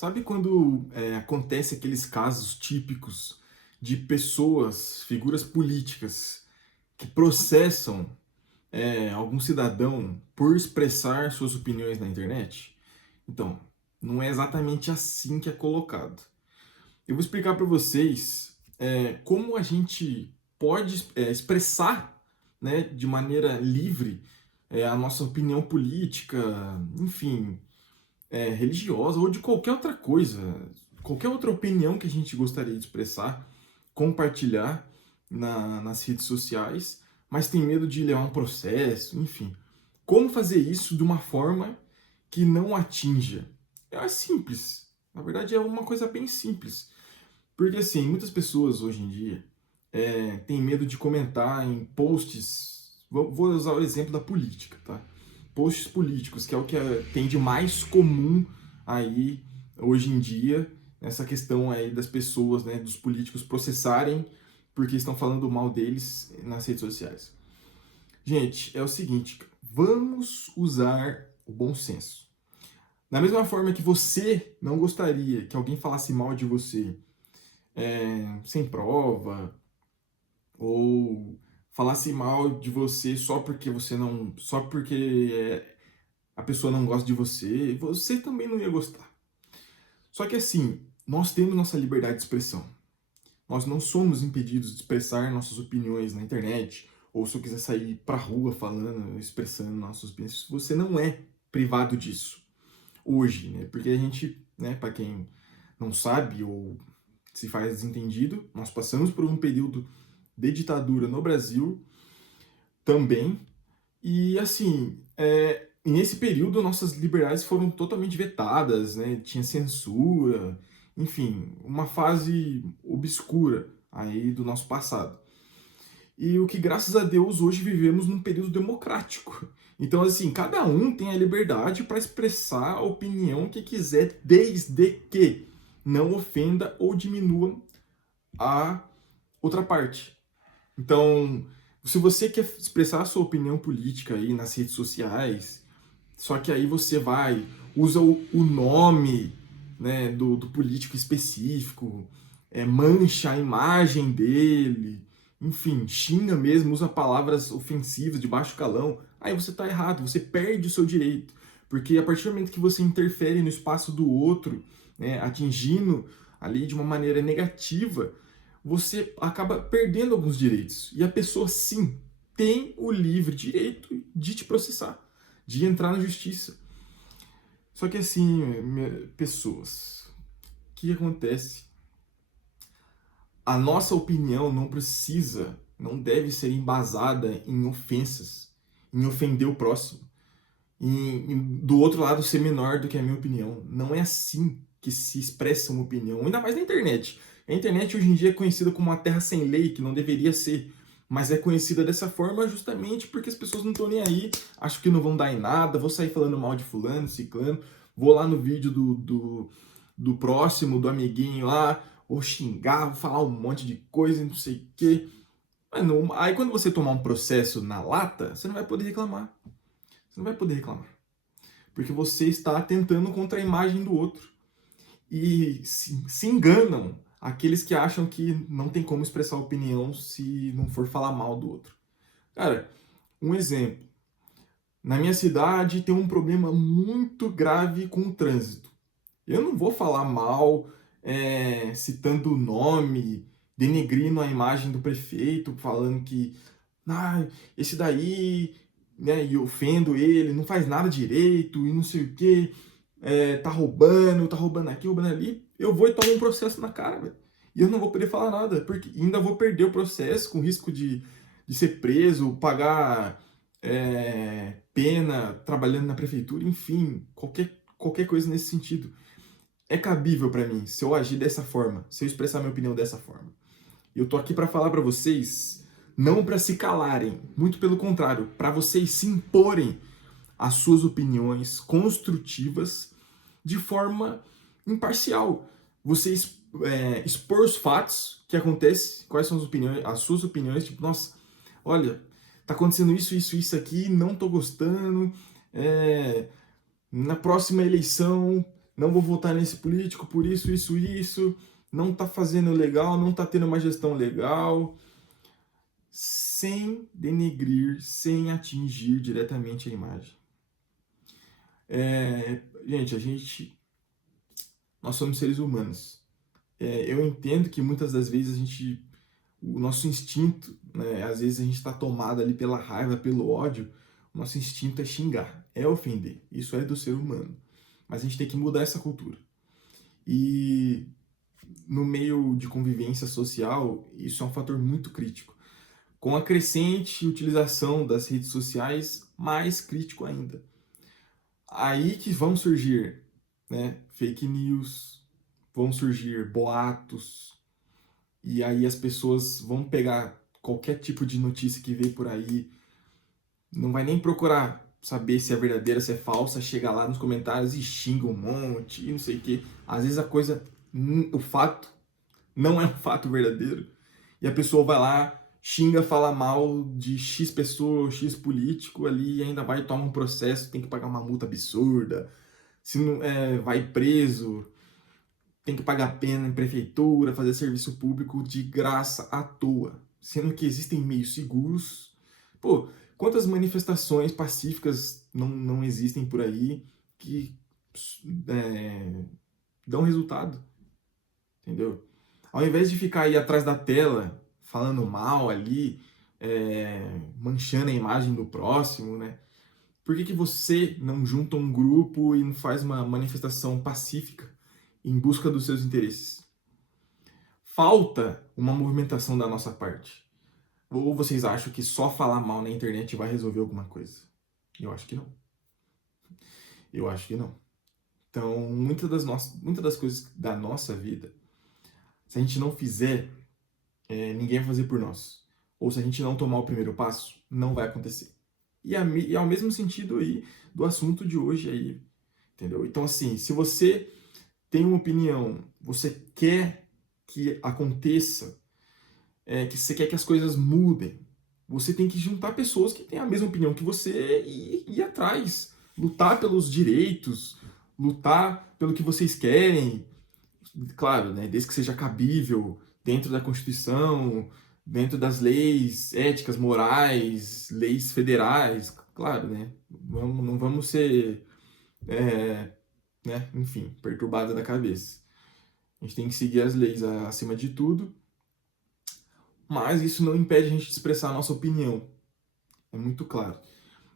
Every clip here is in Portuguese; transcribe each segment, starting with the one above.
Sabe quando acontece aqueles casos típicos de pessoas, figuras políticas, que processam algum cidadão por expressar suas opiniões na internet? Então, não é exatamente assim que é colocado. Eu vou explicar para vocês como a gente pode expressar, né, de maneira livre a nossa opinião política, enfim, religiosa ou de qualquer outra coisa, qualquer outra opinião que a gente gostaria de expressar, compartilhar nas redes sociais, mas tem medo de levar um processo, enfim. Como fazer isso de uma forma que não atinja? É simples. Na verdade, é uma coisa bem simples. Porque, assim, muitas pessoas hoje em dia têm medo de comentar em posts. Vou usar o exemplo da política, tá? Posts políticos, que é o que tem de mais comum aí hoje em dia, essa questão aí das pessoas, né, dos políticos processarem porque estão falando mal deles nas redes sociais. Gente, é o seguinte, vamos usar o bom senso. Da mesma forma que você não gostaria que alguém falasse mal de você sem prova, ou falasse mal de você só porque você não, só porque a pessoa não gosta de você, você também não ia gostar. Só que assim, nós temos nossa liberdade de expressão. Nós não somos impedidos de expressar nossas opiniões na internet, ou se eu quiser sair pra rua falando, expressando nossas opiniões, você não é privado disso hoje, né? Porque a gente, né, para quem não sabe ou se faz desentendido, nós passamos por um período de ditadura no Brasil também. E assim, nesse período nossas liberdades foram totalmente vetadas, né? Tinha censura, enfim, uma fase obscura aí do nosso passado. E o que, graças a Deus, hoje vivemos num período democrático. Então, assim, cada um tem a liberdade para expressar a opinião que quiser, desde que não ofenda ou diminua a outra parte. Então, se você quer expressar a sua opinião política aí nas redes sociais, só que aí você vai, usa o nome, né, do político específico, mancha a imagem dele, enfim, xinga mesmo, usa palavras ofensivas de baixo calão, aí você está errado, você perde o seu direito. Porque a partir do momento que você interfere no espaço do outro, né, atingindo ali de uma maneira negativa, você acaba perdendo alguns direitos. E a pessoa, sim, tem o livre direito de te processar, de entrar na justiça. Só que assim, pessoas, o que acontece? A nossa opinião não precisa, não deve ser embasada em ofensas, em ofender o próximo, do outro lado ser menor do que a minha opinião. Não é assim que se expressa uma opinião, ainda mais na internet. A internet hoje em dia é conhecida como uma terra sem lei, que não deveria ser, mas é conhecida dessa forma justamente porque as pessoas não estão nem aí, acham que não vão dar em nada, vou sair falando mal de fulano, ciclano, vou lá no vídeo do próximo, do amiguinho lá, vou xingar, vou falar um monte de coisa, não sei o quê. Mano, aí quando você tomar um processo na lata, você não vai poder reclamar. Você não vai poder reclamar. Porque você está tentando contra a imagem do outro. E se enganam aqueles que acham que não tem como expressar opinião se não for falar mal do outro. Cara, um exemplo. Na minha cidade tem um problema muito grave com o trânsito. Eu não vou falar mal, citando o nome, denegrindo a imagem do prefeito, falando que esse daí, né, e ofendo ele, não faz nada direito e não sei o quê, tá roubando aqui, roubando ali. Eu vou e tomo um processo na cara, velho. E eu não vou poder falar nada, porque ainda vou perder o processo com risco de ser preso, pagar pena trabalhando na prefeitura, enfim, qualquer coisa nesse sentido. É cabível para mim se eu agir dessa forma, se eu expressar minha opinião dessa forma. Eu tô aqui para falar para vocês, não para se calarem, muito pelo contrário, para vocês se imporem as suas opiniões construtivas de forma imparcial. Você expor os fatos que acontecem, quais são as suas opiniões, tipo, nossa, olha, tá acontecendo isso, isso, isso aqui, não tô gostando, na próxima eleição, não vou votar nesse político por isso, isso, isso, não tá fazendo legal, não tá tendo uma gestão legal, sem denegrir, sem atingir diretamente a imagem. Gente, nós somos seres humanos. Eu entendo que muitas das vezes o nosso instinto, né, às vezes a gente está tomado ali pela raiva, pelo ódio, o nosso instinto é xingar, é ofender, isso é do ser humano. Mas a gente tem que mudar essa cultura. E no meio de convivência social, isso é um fator muito crítico. Com a crescente utilização das redes sociais, mais crítico ainda. Aí que vão surgir, né, fake news, vão surgir boatos, e aí as pessoas vão pegar qualquer tipo de notícia que vê por aí, não vai nem procurar saber se é verdadeira, se é falsa, chega lá nos comentários e xinga um monte e não sei o que. Às vezes a coisa, o fato não é um fato verdadeiro e a pessoa vai lá, xinga, fala mal de X pessoa, X político ali e ainda vai tomar um processo, tem que pagar uma multa absurda, se não vai preso, tem que pagar pena em prefeitura, fazer serviço público de graça à toa, sendo que existem meios seguros. Pô, quantas manifestações pacíficas não existem por aí que é, dão resultado, entendeu? Ao invés de ficar aí atrás da tela falando mal ali, manchando a imagem do próximo, né? Por que você não junta um grupo e não faz uma manifestação pacífica em busca dos seus interesses? Falta uma movimentação da nossa parte. Ou vocês acham que só falar mal na internet vai resolver alguma coisa? Eu acho que não. Eu acho que não. Então, muitas das coisas da nossa vida, se a gente não fizer, ninguém vai fazer por nós. Ou se a gente não tomar o primeiro passo, não vai acontecer. E é ao mesmo sentido aí do assunto de hoje aí, entendeu? Então, assim, se você tem uma opinião, você quer que aconteça, que você quer que as coisas mudem, você tem que juntar pessoas que têm a mesma opinião que você e ir atrás, lutar pelos direitos, lutar pelo que vocês querem, claro, né, desde que seja cabível dentro da Constituição, dentro das leis éticas, morais, leis federais, claro, né, não vamos ser, né, enfim, perturbados da cabeça. A gente tem que seguir as leis acima de tudo, mas isso não impede a gente de expressar a nossa opinião. É muito claro.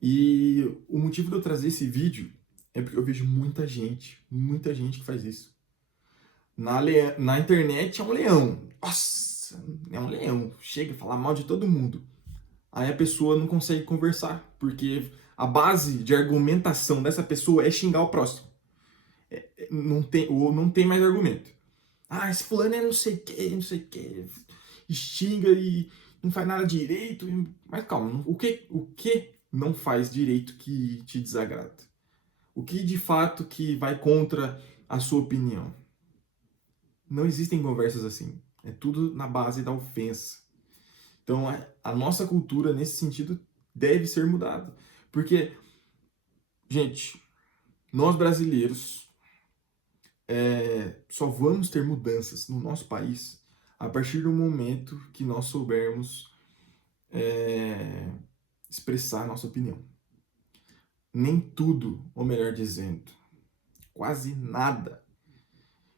E o motivo de eu trazer esse vídeo é porque eu vejo muita gente que faz isso. Na internet é um leão. Nossa, é um leão. Chega a falar mal de todo mundo. Aí a pessoa não consegue conversar, porque a base de argumentação dessa pessoa é xingar o próximo. Não tem mais argumento. Ah, esse fulano é não sei o que, não sei o que. Xinga e não faz nada direito. Mas calma, o que não faz direito que te desagrada? O que de fato que vai contra a sua opinião? Não existem conversas assim. É tudo na base da ofensa. Então a nossa cultura nesse sentido deve ser mudada. Porque, gente, nós brasileiros só vamos ter mudanças no nosso país a partir do momento que nós soubermos expressar nossa opinião. Nem tudo, ou melhor dizendo, quase nada.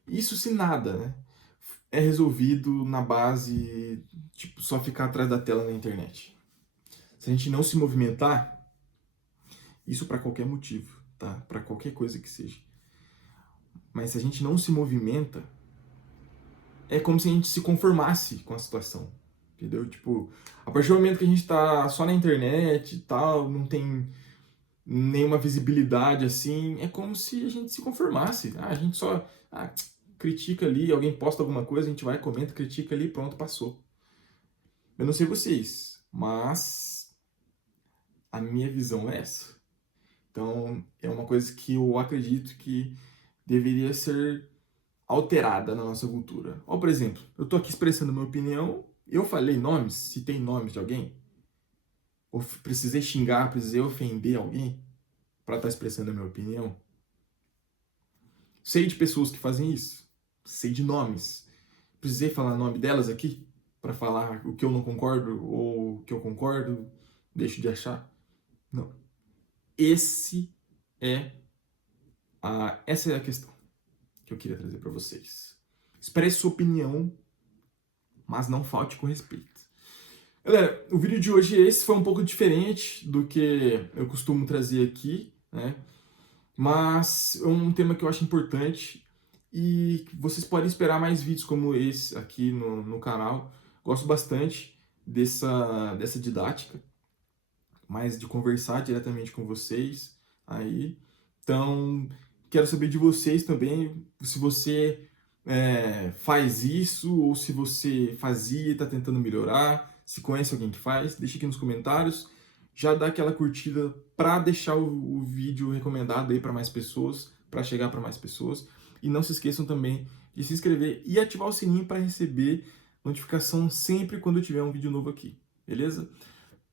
Isso se nada, né? É resolvido na base, tipo, só ficar atrás da tela na internet. Se a gente não se movimentar, isso para qualquer motivo, tá? Para qualquer coisa que seja. Mas se a gente não se movimenta, é como se a gente se conformasse com a situação, entendeu? Tipo, a partir do momento que a gente tá só na internet e tal, não tem nenhuma visibilidade assim, é como se a gente se conformasse. A gente só critica ali, alguém posta alguma coisa, a gente vai, comenta, critica ali, pronto, passou. Eu não sei vocês, mas a minha visão é essa. Então, é uma coisa que eu acredito que deveria ser alterada na nossa cultura. Ó, por exemplo, eu tô aqui expressando minha opinião, eu falei nomes, citei nomes de alguém, ou precisei xingar, precisei ofender alguém para estar expressando a minha opinião. Sei de pessoas que fazem isso. Sei de nomes. Precisei falar o nome delas aqui para falar o que eu não concordo ou o que eu concordo, deixo de achar? Não. Esse é essa é a questão que eu queria trazer para vocês. Expresse sua opinião, mas não falte com respeito. Galera, o vídeo de hoje esse foi um pouco diferente do que eu costumo trazer aqui, né? Mas é um tema que eu acho importante e vocês podem esperar mais vídeos como esse aqui no canal. Gosto bastante dessa didática, mais de conversar diretamente com vocês aí. Então, quero saber de vocês também, se você faz isso ou se você fazia e está tentando melhorar, se conhece alguém que faz, deixa aqui nos comentários. Já dá aquela curtida para deixar o vídeo recomendado aí para mais pessoas, para chegar para mais pessoas. E não se esqueçam também de se inscrever e ativar o sininho para receber notificação sempre quando tiver um vídeo novo aqui, beleza?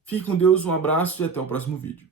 Fique com Deus, um abraço e até o próximo vídeo.